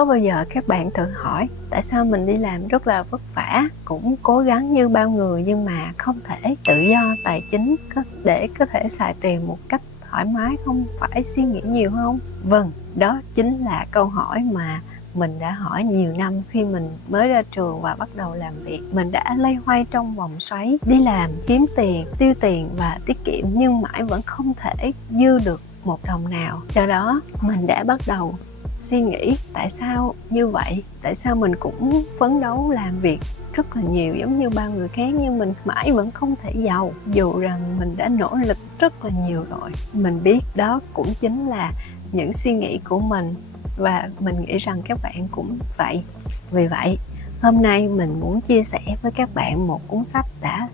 Có bao giờ các bạn tự hỏi tại sao mình đi làm rất là vất vả, cũng cố gắng như bao người nhưng mà không thể tự do tài chính để có thể xài tiền một cách thoải mái, không phải suy nghĩ nhiều không? Vâng, đó chính là câu hỏi mà mình đã hỏi nhiều năm khi mình mới ra trường và bắt đầu làm việc. Mình đã loay hoay trong vòng xoáy, đi làm, kiếm tiền, tiêu tiền và tiết kiệm nhưng mãi vẫn không thể dư được một đồng nào. Do đó mình đã bắt đầu suy nghĩ tại sao như vậy, tại sao mình cũng phấn đấu làm việc rất là nhiều giống như bao người khác nhưng mình mãi vẫn không thể giàu, dù rằng mình đã nỗ lực rất là nhiều rồi. Mình biết đó cũng chính là những suy nghĩ của mình và mình nghĩ rằng các bạn cũng vậy. Vì vậy hôm nay mình muốn chia sẻ với các bạn một cuốn sách đã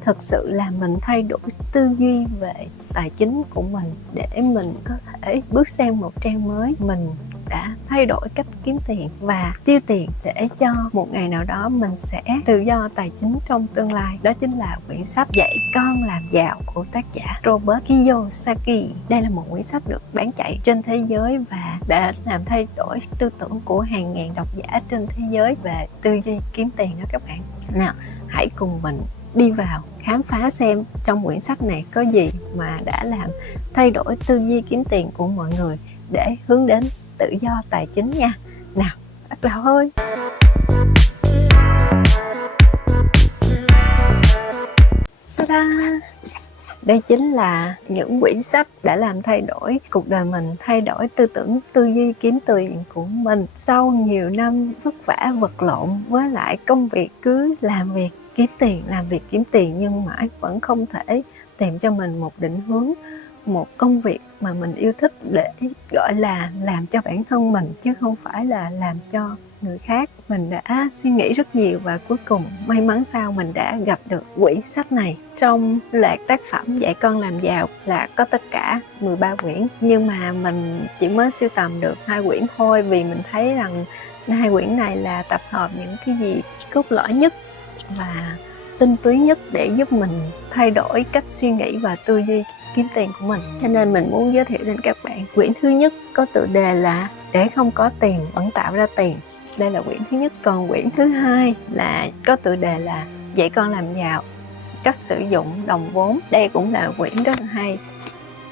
thực sự làm mình thay đổi tư duy về tài chính của mình để mình có thể bước sang một trang mới. Mình đã thay đổi cách kiếm tiền và tiêu tiền để cho một ngày nào đó mình sẽ tự do tài chính trong tương lai. Đó chính là quyển sách Dạy Con Làm Giàu của tác giả Robert Kiyosaki. Đây là một quyển sách được bán chạy trên thế giới và đã làm thay đổi tư tưởng của hàng ngàn độc giả trên thế giới về tư duy kiếm tiền đó các bạn. Nào, hãy cùng mình đi vào khám phá xem trong quyển sách này có gì mà đã làm thay đổi tư duy kiếm tiền của mọi người để hướng đến tự do tài chính nha. Nào, bắt đầu thôi. Ta-da! Đây chính là những quyển sách đã làm thay đổi cuộc đời mình, thay đổi tư tưởng, tư duy kiếm tiền của mình. Sau nhiều năm vất vả vật lộn với lại công việc, cứ làm việc kiếm tiền, làm việc kiếm tiền nhưng mãi vẫn không thể tìm cho mình một định hướng, một công việc mà mình yêu thích để gọi là làm cho bản thân mình chứ không phải là làm cho người khác. Mình đã suy nghĩ rất nhiều và cuối cùng may mắn sao mình đã gặp được quyển sách này. Trong loạt tác phẩm Dạy Con Làm Giàu là có tất cả 13 quyển nhưng mà mình chỉ mới sưu tầm được 2 quyển thôi, vì mình thấy rằng 2 quyển này là tập hợp những cái gì cốt lõi nhất và tinh túy nhất để giúp mình thay đổi cách suy nghĩ và tư duy kiếm tiền của mình. Cho nên mình muốn giới thiệu đến các bạn. Quyển thứ nhất có tựa đề là Để Không Có Tiền Vẫn Tạo Ra Tiền. Đây là quyển thứ nhất. Còn quyển thứ hai là có tựa đề là Dạy Con Làm Giàu, Cách Sử Dụng Đồng Vốn. Đây cũng là quyển rất là hay.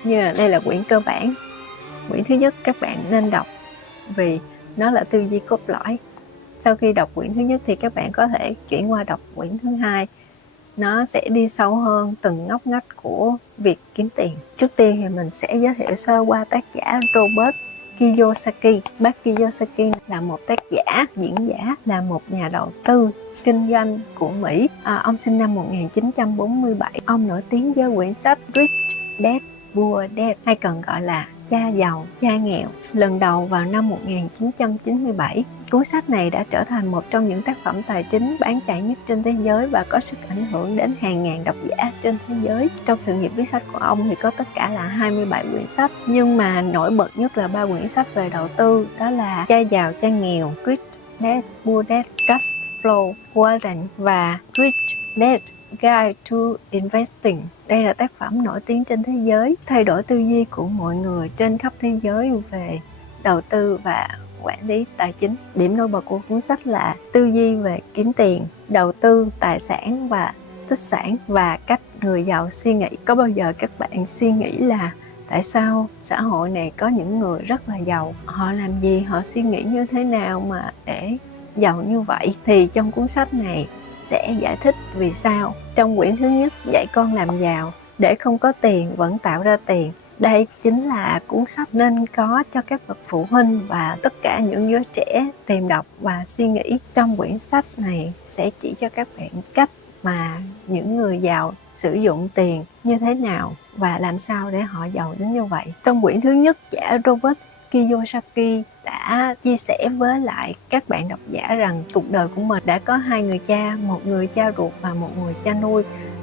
Nhưng đây là quyển cơ bản. Quyển thứ nhất các bạn nên đọc vì nó là tư duy cốt lõi. Sau khi đọc quyển thứ nhất thì các bạn có thể chuyển qua đọc quyển thứ hai. Nó sẽ đi sâu hơn từng ngóc ngách của việc kiếm tiền. Trước tiên thì mình sẽ giới thiệu sơ qua tác giả Robert Kiyosaki. Bác Kiyosaki là một tác giả, diễn giả, là một nhà đầu tư kinh doanh của Mỹ. Ông sinh năm 1947. Ông nổi tiếng với quyển sách Rich Dad Poor Dad, hay còn gọi là Cha Giàu, Cha Nghèo, lần đầu vào năm 1997. Cuốn sách này đã trở thành một trong những tác phẩm tài chính bán chạy nhất trên thế giới và có sức ảnh hưởng đến hàng ngàn độc giả trên thế giới. Trong sự nghiệp viết sách của ông thì có tất cả là 27 quyển sách, nhưng mà nổi bật nhất là 3 quyển sách về đầu tư, đó là Cha Giàu, Cha Nghèo, Rich Dad Poor Dad, Cash Flow Quadrant và Rich Dad Guide to Investing. Đây là tác phẩm nổi tiếng trên thế giới, thay đổi tư duy của mọi người trên khắp thế giới về đầu tư và quản lý tài chính. Điểm nổi bật của cuốn sách là tư duy về kiếm tiền, đầu tư, tài sản và tích sản và cách người giàu suy nghĩ. Có bao giờ các bạn suy nghĩ là tại sao xã hội này có những người rất là giàu, họ làm gì, họ suy nghĩ như thế nào mà để giàu như vậy? Thì trong cuốn sách này sẽ giải thích vì sao. Trong quyển thứ nhất, Dạy Con Làm Giàu, Để Không Có Tiền Vẫn Tạo Ra Tiền. Đây chính là cuốn sách nên có cho các bậc phụ huynh và tất cả những đứa trẻ tìm đọc và suy nghĩ. Trong quyển sách này sẽ chỉ cho các bạn cách mà những người giàu sử dụng tiền như thế nào và làm sao để họ giàu đến như vậy. Trong quyển thứ nhất, giả Robert Kiyosaki đã chia sẻ với lại các bạn độc giả rằng cuộc đời của mình đã có 2 người cha, một người cha ruột và một người cha nuôi.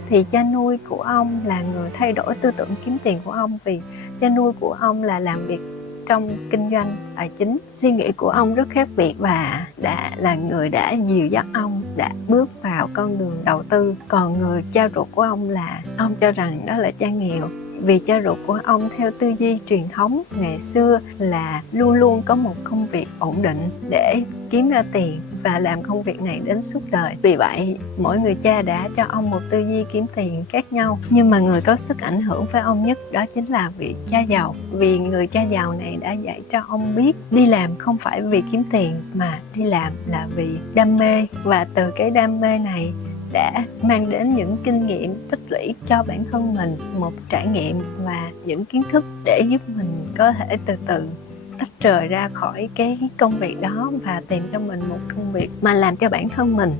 Thì cha nuôi của ông là người thay đổi tư tưởng kiếm tiền của ông, vì cha nuôi của ông là làm việc trong kinh doanh tài chính. Suy nghĩ của ông rất khác biệt và là người đã dìu dắt ông đã bước vào con đường đầu tư. Còn người cha ruột của ông là ông cho rằng đó là cha nghèo, vì cha ruột của ông theo tư duy truyền thống ngày xưa là luôn luôn có một công việc ổn định để kiếm ra tiền và làm công việc này đến suốt đời. Vì vậy, mỗi người cha đã cho ông một tư duy kiếm tiền khác nhau. Nhưng mà người có sức ảnh hưởng với ông nhất đó chính là vị cha giàu. Vì người cha giàu này đã dạy cho ông biết đi làm không phải vì kiếm tiền mà đi làm là vì đam mê. Và từ cái đam mê này đã mang đến những kinh nghiệm tích lũy cho bản thân mình, một trải nghiệm và những kiến thức để giúp mình có thể từ từ tách rời ra khỏi cái công việc đó và tìm cho mình một công việc mà làm cho bản thân mình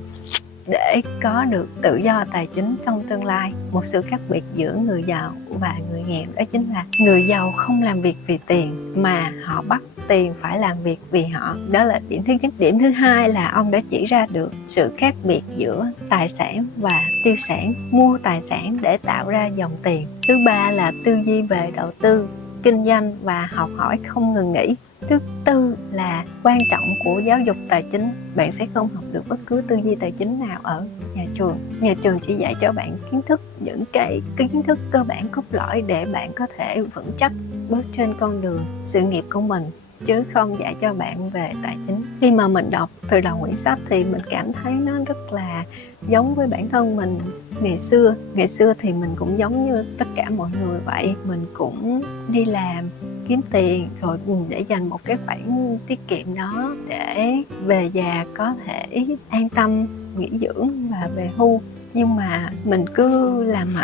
để có được tự do tài chính trong tương lai. Một sự khác biệt giữa người giàu và người nghèo đó chính là người giàu không làm việc vì tiền mà họ bắt tiền phải làm việc vì họ. Đó là điểm thứ nhất. Điểm thứ hai là ông đã chỉ ra được sự khác biệt giữa tài sản và tiêu sản, mua tài sản để tạo ra dòng tiền. Thứ ba là tư duy về đầu tư, kinh doanh và học hỏi không ngừng nghỉ. Thứ tư là quan trọng của giáo dục tài chính. Bạn sẽ không học được bất cứ tư duy tài chính nào ở nhà trường. Nhà trường chỉ dạy cho bạn kiến thức, những cái kiến thức cơ bản cốt lõi để bạn có thể vững chắc bước trên con đường sự nghiệp của mình, chứ không dạy cho bạn về tài chính. Khi mà mình đọc từ đầu quyển sách thì mình cảm thấy nó rất là giống với bản thân mình ngày xưa. Ngày xưa thì mình cũng giống như tất cả mọi người vậy. Mình cũng đi làm, kiếm tiền rồi để dành một cái khoản tiết kiệm đó để về già có thể an tâm nghỉ dưỡng và về hưu. Nhưng mà mình cứ làm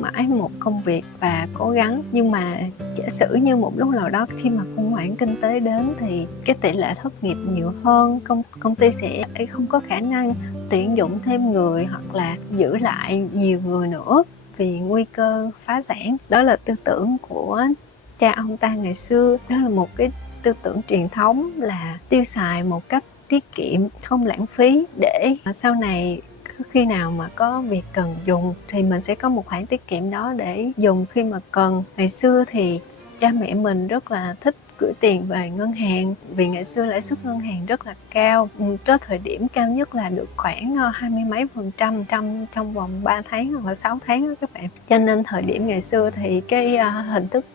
mãi một công việc và cố gắng. Nhưng mà giả sử như một lúc nào đó khi mà khủng hoảng kinh tế đến thì cái tỷ lệ thất nghiệp nhiều hơn, công ty sẽ không có khả năng tuyển dụng thêm người hoặc là giữ lại nhiều người nữa vì nguy cơ phá sản. Đó là tư tưởng của cha ông ta ngày xưa. Đó là một cái tư tưởng truyền thống là tiêu xài một cách tiết kiệm, không lãng phí, để sau này khi nào mà có việc cần dùng thì mình sẽ có một khoản tiết kiệm đó để dùng khi mà cần. Ngày xưa thì cha mẹ mình rất là thích gửi tiền về ngân hàng vì ngày xưa lãi suất ngân hàng rất là cao. Có thời điểm cao nhất là được khoảng 20 mấy % trong vòng 3 tháng hoặc là 6 tháng đó các bạn. Cho nên thời điểm ngày xưa thì cái hình thức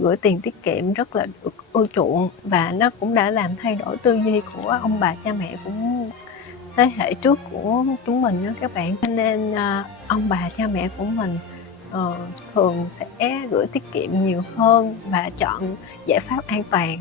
gửi tiền tiết kiệm rất là được ưa chuộng, và nó cũng đã làm thay đổi tư duy của ông bà cha mẹ cũng thế hệ trước của chúng mình đó các bạn. Cho nên ông bà cha mẹ của mình thường sẽ gửi tiết kiệm nhiều hơn và chọn giải pháp an toàn,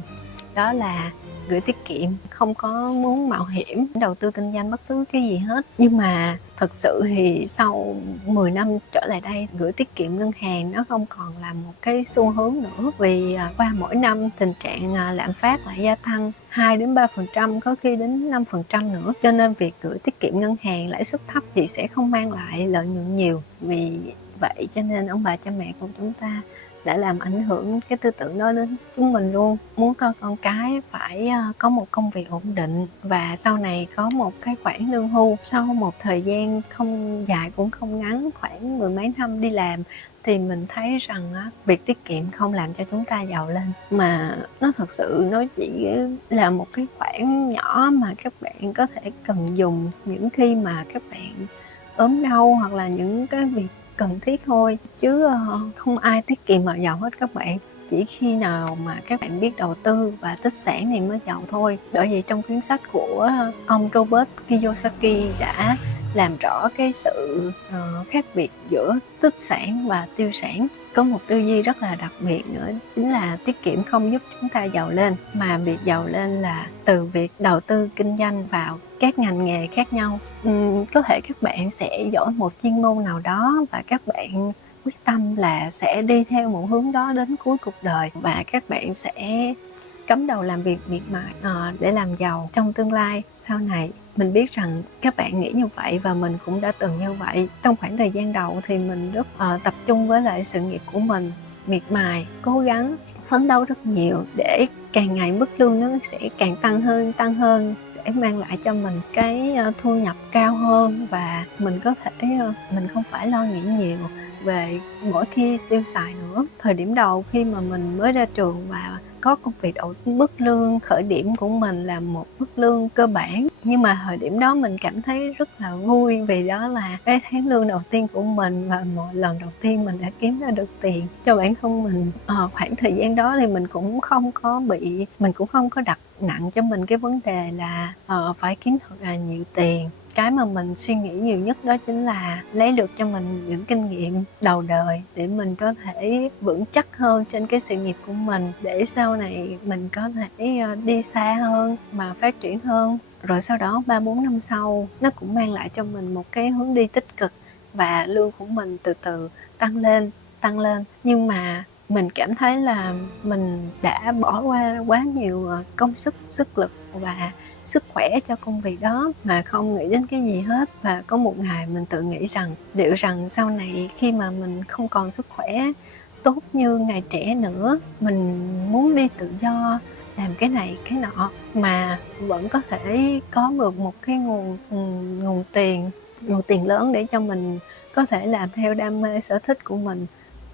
đó là gửi tiết kiệm, không có muốn mạo hiểm đầu tư kinh doanh bất cứ cái gì hết. Nhưng mà thật sự thì sau 10 năm trở lại đây, gửi tiết kiệm ngân hàng nó không còn là một cái xu hướng nữa, vì qua mỗi năm tình trạng lạm phát lại gia tăng 2-3%, có khi đến 5% nữa. Cho nên việc gửi tiết kiệm ngân hàng lãi suất thấp thì sẽ không mang lại lợi nhuận nhiều. Vì vậy cho nên ông bà cha mẹ của chúng ta đã làm ảnh hưởng cái tư tưởng đó đến chúng mình luôn. Muốn con cái phải có một công việc ổn định và sau này có một cái khoản lương hưu sau một thời gian không dài cũng không ngắn, khoảng 10 mấy năm đi làm, thì mình thấy rằng việc tiết kiệm không làm cho chúng ta giàu lên, mà nó thật sự nó chỉ là một cái khoản nhỏ mà các bạn có thể cần dùng những khi mà các bạn ốm đau hoặc là những cái việc cần thiết thôi, chứ không ai tiết kiệm mà giàu hết các bạn. Chỉ khi nào mà các bạn biết đầu tư và tích sản thì mới giàu thôi. Bởi vậy trong cuốn sách của ông Robert Kiyosaki đã làm rõ cái sự khác biệt giữa tích sản và tiêu sản. Có một tư duy rất là đặc biệt nữa, chính là tiết kiệm không giúp chúng ta giàu lên, mà việc giàu lên là từ việc đầu tư kinh doanh vào các ngành nghề khác nhau. Có thể các bạn sẽ giỏi một chuyên môn nào đó và các bạn quyết tâm là sẽ đi theo một hướng đó đến cuối cuộc đời, và các bạn sẽ cắm đầu làm việc miệt mài để làm giàu trong tương lai sau này. Mình biết rằng các bạn nghĩ như vậy và mình cũng đã từng như vậy. Trong khoảng thời gian đầu thì mình rất tập trung với lại sự nghiệp của mình, miệt mài, cố gắng, phấn đấu rất nhiều để càng ngày mức lương nó sẽ càng tăng hơn để mang lại cho mình cái thu nhập cao hơn, và mình có thể mình không phải lo nghĩ nhiều về mỗi khi tiêu xài nữa. Thời điểm đầu khi mà mình mới ra trường và có công việc mức lương khởi điểm của mình là một mức lương cơ bản, nhưng mà thời điểm đó mình cảm thấy rất là vui vì đó là cái tháng lương đầu tiên của mình và một lần đầu tiên mình đã kiếm ra được tiền cho bản thân mình. Khoảng thời gian đó thì mình cũng không có đặt nặng cho mình cái vấn đề là phải kiếm thật là nhiều tiền. Cái mà mình suy nghĩ nhiều nhất đó chính là lấy được cho mình những kinh nghiệm đầu đời để mình có thể vững chắc hơn trên cái sự nghiệp của mình, để sau này mình có thể đi xa hơn mà phát triển hơn. Rồi sau đó 3-4 năm sau nó cũng mang lại cho mình một cái hướng đi tích cực và lương của mình từ từ tăng lên. Nhưng mà mình cảm thấy là mình đã bỏ qua quá nhiều công sức lực và sức khỏe cho công việc đó mà không nghĩ đến cái gì hết. Và có một ngày mình tự nghĩ rằng liệu rằng sau này khi mà mình không còn sức khỏe tốt như ngày trẻ nữa, mình muốn đi tự do làm cái này cái nọ mà vẫn có thể có được một cái nguồn tiền lớn để cho mình có thể làm theo đam mê sở thích của mình,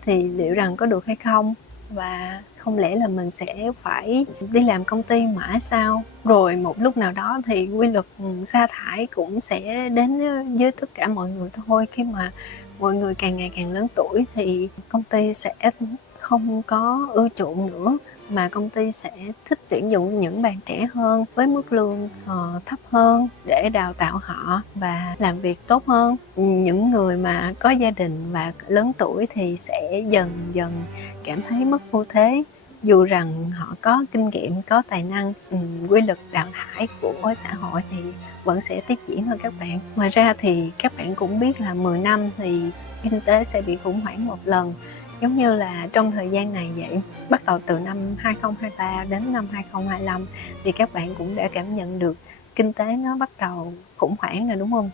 thì liệu rằng có được hay không? Và không lẽ là mình sẽ phải đi làm công ty mãi sao? Rồi một lúc nào đó thì quy luật sa thải cũng sẽ đến với tất cả mọi người thôi. Khi mà mọi người càng ngày càng lớn tuổi thì công ty sẽ không có ưa chuộng nữa, mà công ty sẽ thích tuyển dụng những bạn trẻ hơn với mức lương thấp hơn để đào tạo họ và làm việc tốt hơn. Những người mà có gia đình và lớn tuổi thì sẽ dần dần cảm thấy mất ưu thế, dù rằng họ có kinh nghiệm, có tài năng. Quy luật đào thải của xã hội thì vẫn sẽ tiếp diễn thôi các bạn. Ngoài ra thì các bạn cũng biết là 10 năm thì kinh tế sẽ bị khủng hoảng một lần, giống như là trong thời gian này vậy. Bắt đầu từ năm 2023 đến năm 2025 thì các bạn cũng đã cảm nhận được kinh tế nó bắt đầu khủng hoảng rồi, đúng không?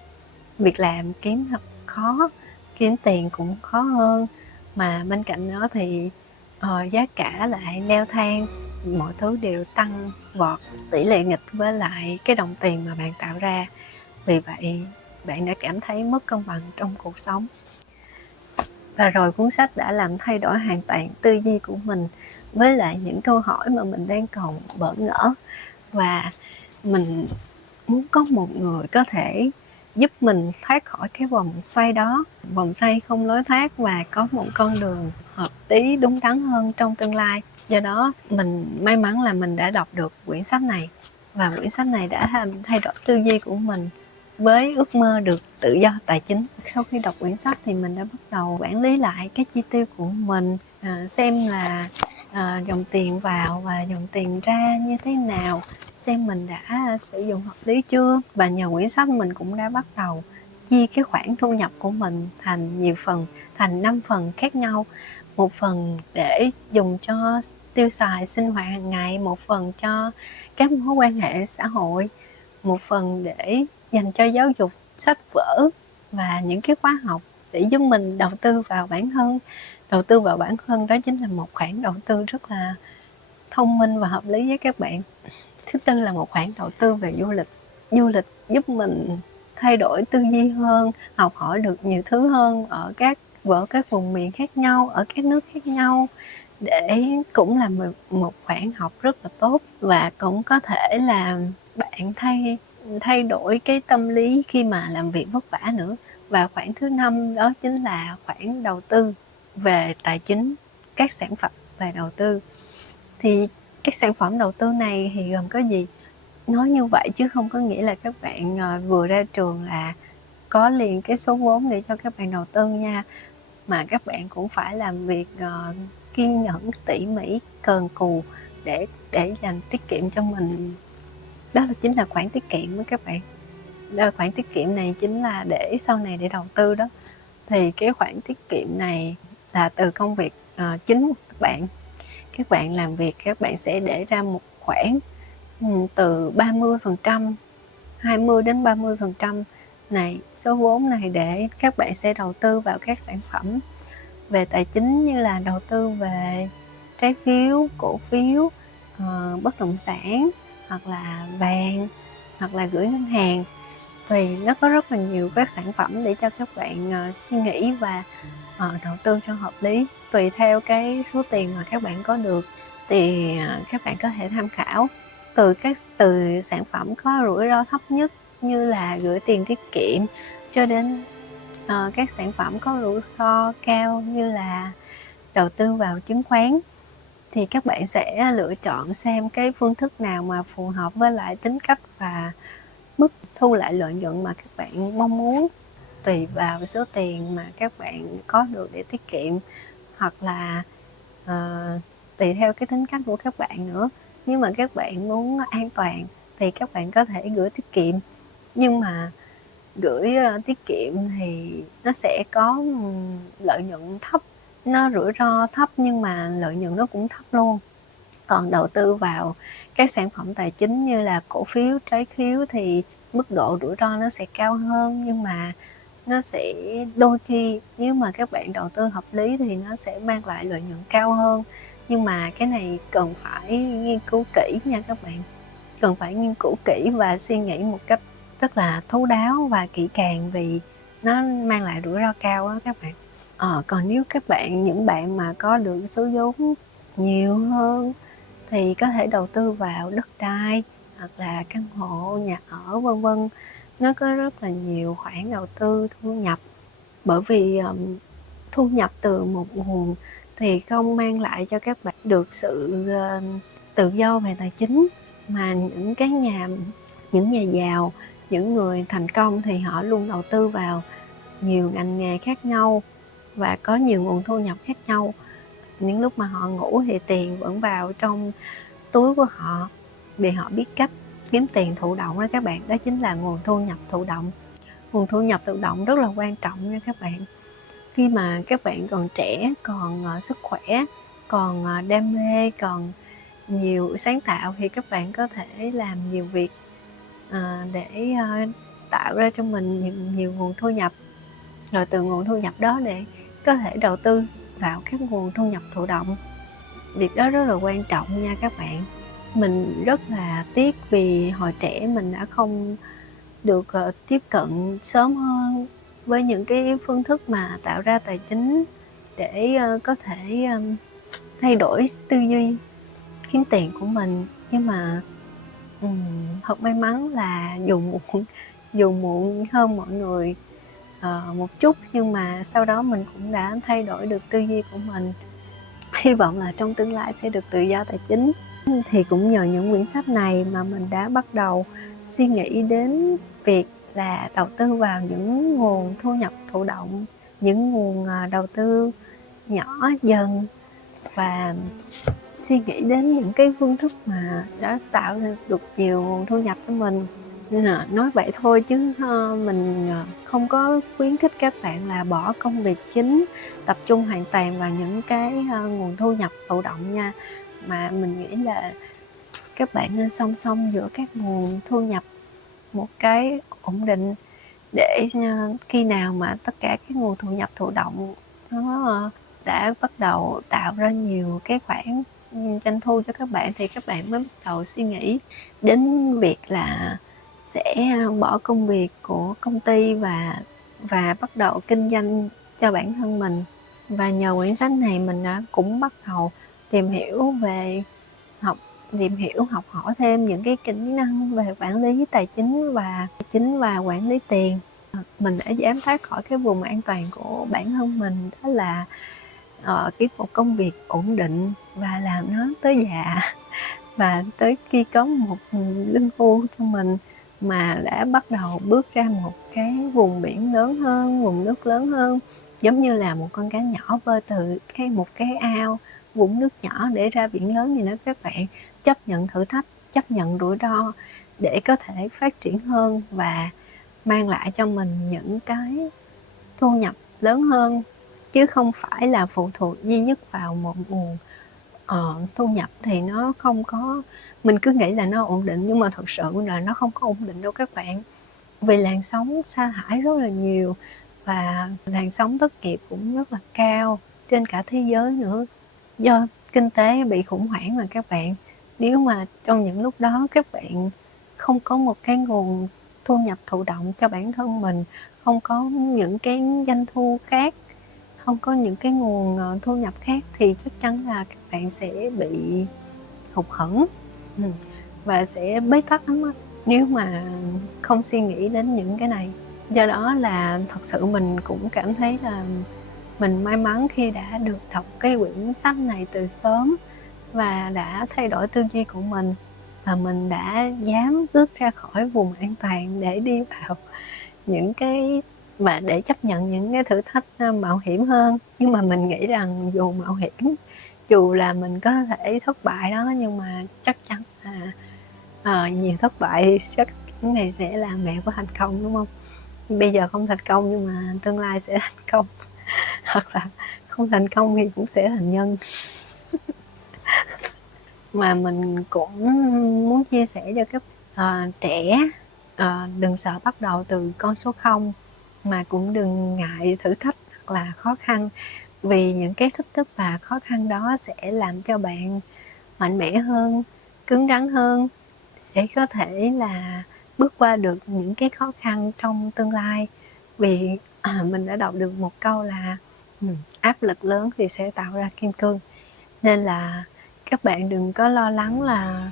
Việc làm kiếm thật khó, kiếm tiền cũng khó hơn, mà bên cạnh đó thì giá cả lại leo thang, mọi thứ đều tăng vọt tỷ lệ nghịch với lại cái đồng tiền mà bạn tạo ra. Vì vậy bạn đã cảm thấy mất cân bằng trong cuộc sống. Và rồi cuốn sách đã làm thay đổi hoàn toàn tư duy của mình với lại những câu hỏi mà mình đang còn bỡ ngỡ. Và mình muốn có một người có thể giúp mình thoát khỏi cái vòng xoay đó, vòng xoay không lối thoát, và có một con đường hợp lý đúng đắn hơn trong tương lai. Do đó mình may mắn là mình đã đọc được quyển sách này, và quyển sách này đã làm thay đổi tư duy của mình với ước mơ được tự do tài chính. Sau khi đọc quyển sách thì mình đã bắt đầu quản lý lại cái chi tiêu của mình, xem là dòng tiền vào và dòng tiền ra như thế nào, xem mình đã sử dụng hợp lý chưa. Và nhờ quyển sách mình cũng đã bắt đầu chia cái khoản thu nhập của mình thành nhiều phần, thành 5 phần khác nhau. Một phần để dùng cho tiêu xài sinh hoạt hàng ngày, một phần cho các mối quan hệ xã hội, một phần để dành cho giáo dục, sách vở và những cái khóa học để giúp mình đầu tư vào bản thân. Đầu tư vào bản thân đó chính là một khoản đầu tư rất là thông minh và hợp lý với các bạn. Thứ tư là một khoản đầu tư về du lịch. Du lịch giúp mình thay đổi tư duy hơn, học hỏi được nhiều thứ hơn ở các vùng miền khác nhau, ở các nước khác nhau, để cũng là một khoản học rất là tốt. Và cũng có thể là bạn thay đổi cái tâm lý khi mà làm việc vất vả nữa. Và khoản thứ 5 đó chính là khoản đầu tư về tài chính, các sản phẩm về đầu tư. Thì các sản phẩm đầu tư này thì gồm có gì? Nói như vậy chứ không có nghĩa là các bạn vừa ra trường là có liền cái số vốn để cho các bạn đầu tư nha, mà các bạn cũng phải làm việc kiên nhẫn, tỉ mỉ, cần cù để dành tiết kiệm cho mình. Đó chính là khoản tiết kiệm với các bạn. Khoản tiết kiệm này chính là để sau này để đầu tư đó. Thì cái khoản tiết kiệm này là từ công việc chính của các bạn làm việc, các bạn sẽ để ra một khoản từ 30%, 20 đến 30% này, số vốn này để các bạn sẽ đầu tư vào các sản phẩm về tài chính, như là đầu tư về trái phiếu, cổ phiếu, bất động sản, hoặc là vàng, hoặc là gửi ngân hàng. Thì nó có rất là nhiều các sản phẩm để cho các bạn suy nghĩ và đầu tư cho hợp lý, tùy theo cái số tiền mà các bạn có được. thì các bạn có thể tham khảo từ sản phẩm có rủi ro thấp nhất như là gửi tiền tiết kiệm cho đến các sản phẩm có rủi ro cao như là đầu tư vào chứng khoán. Thì các bạn sẽ lựa chọn xem cái phương thức nào mà phù hợp với lại tính cách và mức thu lại lợi nhuận mà các bạn mong muốn, tùy vào số tiền mà các bạn có được để tiết kiệm, hoặc là tùy theo cái tính cách của các bạn nữa. Nhưng mà các bạn muốn an toàn thì các bạn có thể gửi tiết kiệm, nhưng mà gửi tiết kiệm thì nó sẽ có lợi nhuận thấp, nó rủi ro thấp nhưng mà lợi nhuận nó cũng thấp luôn. Còn đầu tư vào các sản phẩm tài chính như là cổ phiếu, trái phiếu thì mức độ rủi ro nó sẽ cao hơn, nhưng mà nó sẽ đôi khi nếu mà các bạn đầu tư hợp lý thì nó sẽ mang lại lợi nhuận cao hơn. Nhưng mà cái này cần phải nghiên cứu kỹ nha các bạn, cần phải nghiên cứu kỹ và suy nghĩ một cách rất là thấu đáo và kỹ càng, vì nó mang lại rủi ro cao á các bạn. Còn nếu những bạn mà có được số vốn nhiều hơn thì có thể đầu tư vào đất đai hoặc là căn hộ, nhà ở vân vân. Nó có rất là nhiều khoản đầu tư thu nhập, bởi vì thu nhập từ một nguồn thì không mang lại cho các bạn được sự tự do về tài chính, mà những nhà giàu, những người thành công thì họ luôn đầu tư vào nhiều ngành nghề khác nhau và có nhiều nguồn thu nhập khác nhau. Những lúc mà họ ngủ thì tiền vẫn vào trong túi của họ, vì họ biết cách kiếm tiền thụ động đó các bạn. Đó chính là nguồn thu nhập thụ động. Nguồn thu nhập thụ động rất là quan trọng nha các bạn. Khi mà các bạn còn trẻ, còn sức khỏe, còn đam mê, còn nhiều sáng tạo thì các bạn có thể làm nhiều việc để tạo ra cho mình nhiều nguồn thu nhập, rồi từ nguồn thu nhập đó để có thể đầu tư vào các nguồn thu nhập thụ động. Việc đó rất là quan trọng nha các bạn. Mình rất là tiếc vì hồi trẻ mình đã không được tiếp cận sớm hơn với những cái phương thức mà tạo ra tài chính để có thể thay đổi tư duy kiếm tiền của mình. Nhưng mà thật may mắn là dù muộn hơn mọi người một chút, nhưng mà sau đó mình cũng đã thay đổi được tư duy của mình. Hy vọng là trong tương lai sẽ được tự do tài chính. Thì cũng nhờ những quyển sách này mà mình đã bắt đầu suy nghĩ đến việc là đầu tư vào những nguồn thu nhập thụ động, những nguồn đầu tư nhỏ dần, và suy nghĩ đến những cái phương thức mà đã tạo ra được nhiều nguồn thu nhập cho mình. Nói vậy thôi chứ mình không có khuyến khích các bạn là bỏ công việc chính, tập trung hoàn toàn vào những cái nguồn thu nhập thụ động nha. Mà mình nghĩ là các bạn nên song song giữa các nguồn thu nhập một cái ổn định, để khi nào mà tất cả các nguồn thu nhập thụ động nó đã bắt đầu tạo ra nhiều cái khoản doanh thu cho các bạn thì các bạn mới bắt đầu suy nghĩ đến việc là sẽ bỏ công việc của công ty và bắt đầu kinh doanh cho bản thân mình. Và nhờ quyển sách này mình đã cũng bắt đầu tìm hiểu học hỏi thêm những cái kỹ năng về quản lý tài chính và quản lý tiền. Mình đã dám thoát khỏi cái vùng an toàn của bản thân mình, đó là kiếm một công việc ổn định và làm nó tới già và tới khi có một lương hưu cho mình, mà đã bắt đầu bước ra một cái vùng biển lớn hơn, vùng nước lớn hơn, giống như là một con cá nhỏ bơi từ một cái ao, vũng nước nhỏ để ra biển lớn. Thì đó các bạn, chấp nhận thử thách, chấp nhận rủi ro để có thể phát triển hơn và mang lại cho mình những cái thu nhập lớn hơn, chứ không phải là phụ thuộc duy nhất vào một nguồn thu nhập. Thì nó không có, mình cứ nghĩ là nó ổn định nhưng mà thực sự là nó không có ổn định đâu các bạn, vì làn sóng sa thải rất là nhiều và làn sóng thất nghiệp cũng rất là cao trên cả thế giới nữa, do kinh tế bị khủng hoảng mà các bạn. Nếu mà trong những lúc đó các bạn không có một cái nguồn thu nhập thụ động cho bản thân mình, không có những cái doanh thu khác không có những cái nguồn thu nhập khác thì chắc chắn là các bạn sẽ bị hụt hẫng và sẽ bế tắc lắm á, nếu mà không suy nghĩ đến những cái này. Do đó là thật sự mình cũng cảm thấy là mình may mắn khi đã được đọc cái quyển sách này từ sớm và đã thay đổi tư duy của mình, và mình đã dám bước ra khỏi vùng an toàn để đi vào những cái và để chấp nhận những cái thử thách mạo hiểm hơn. Nhưng mà mình nghĩ rằng dù mạo hiểm, dù là mình có thể thất bại đó, nhưng mà chắc chắn là nhiều thất bại chắc chắn này sẽ là mẹ của thành công, đúng không? Bây giờ không thành công nhưng mà tương lai sẽ thành công hoặc là không thành công thì cũng sẽ thành nhân. Mà mình cũng muốn chia sẻ cho các trẻ đừng sợ bắt đầu từ con số 0, mà cũng đừng ngại thử thách hoặc là khó khăn, vì những cái thách thức và khó khăn đó sẽ làm cho bạn mạnh mẽ hơn, cứng rắn hơn để có thể là bước qua được những cái khó khăn trong tương lai. Vì mình đã đọc được một câu là áp lực lớn thì sẽ tạo ra kim cương, nên là các bạn đừng có lo lắng là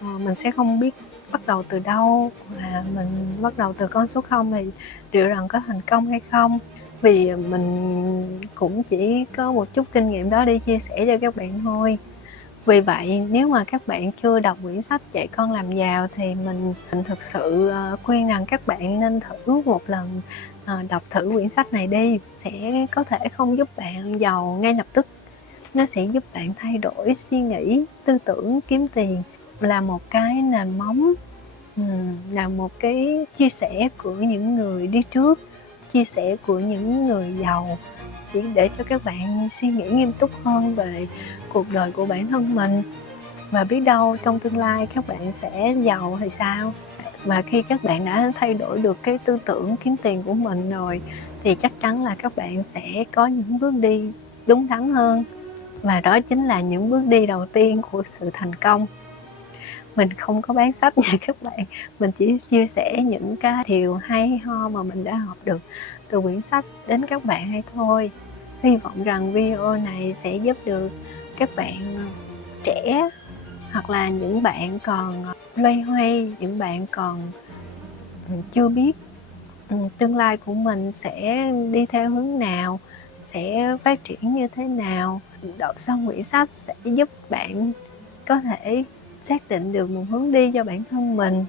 mình sẽ không biết bắt đầu từ đâu, và mình bắt đầu từ con số 0 thì liệu rằng có thành công hay không. Vì mình cũng chỉ có một chút kinh nghiệm đó để chia sẻ cho các bạn thôi. Vì vậy nếu mà các bạn chưa đọc quyển sách Dạy Con Làm Giàu thì mình thực sự khuyên rằng các bạn nên thử một lần đọc thử quyển sách này đi. Sẽ có thể không giúp bạn giàu ngay lập tức, nó sẽ giúp bạn thay đổi suy nghĩ, tư tưởng kiếm tiền, là một cái nền móng, là một cái chia sẻ của những người đi trước, chia sẻ của những người giàu, chỉ để cho các bạn suy nghĩ nghiêm túc hơn về cuộc đời của bản thân mình. Và biết đâu trong tương lai các bạn sẽ giàu thì sao. Và khi các bạn đã thay đổi được cái tư tưởng kiếm tiền của mình rồi thì chắc chắn là các bạn sẽ có những bước đi đúng đắn hơn, và đó chính là những bước đi đầu tiên của sự thành công. Mình không có bán sách nha các bạn, mình chỉ chia sẻ những cái điều hay ho mà mình đã học được từ quyển sách đến các bạn hay thôi. Hy vọng rằng video này sẽ giúp được các bạn trẻ, hoặc là những bạn còn loay hoay, những bạn còn chưa biết tương lai của mình sẽ đi theo hướng nào, sẽ phát triển như thế nào. Đọc xong quyển sách sẽ giúp bạn có thể xác định được một hướng đi cho bản thân mình,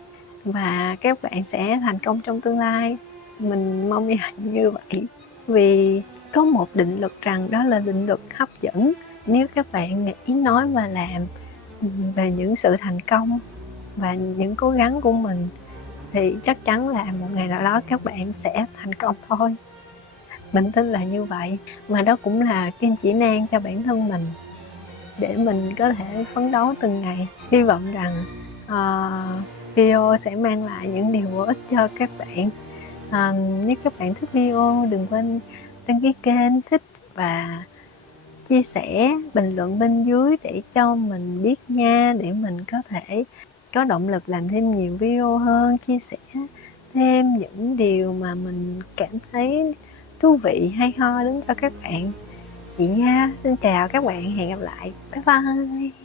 và các bạn sẽ thành công trong tương lai. Mình mong như vậy, vì có một định luật rằng đó là định luật hấp dẫn. Nếu các bạn nghĩ, nói và làm về những sự thành công và những cố gắng của mình thì chắc chắn là một ngày nào đó các bạn sẽ thành công thôi. Mình tin là như vậy, mà đó cũng là kim chỉ nam cho bản thân mình để mình có thể phấn đấu từng ngày. Hy vọng rằng video sẽ mang lại những điều bổ ích cho các bạn. Nếu các bạn thích video đừng quên đăng ký kênh, thích và chia sẻ, bình luận bên dưới để cho mình biết nha, để mình có thể có động lực làm thêm nhiều video hơn, chia sẻ thêm những điều mà mình cảm thấy thú vị hay ho đến cho các bạn. Vậy nha, xin chào các bạn, hẹn gặp lại, bye bye.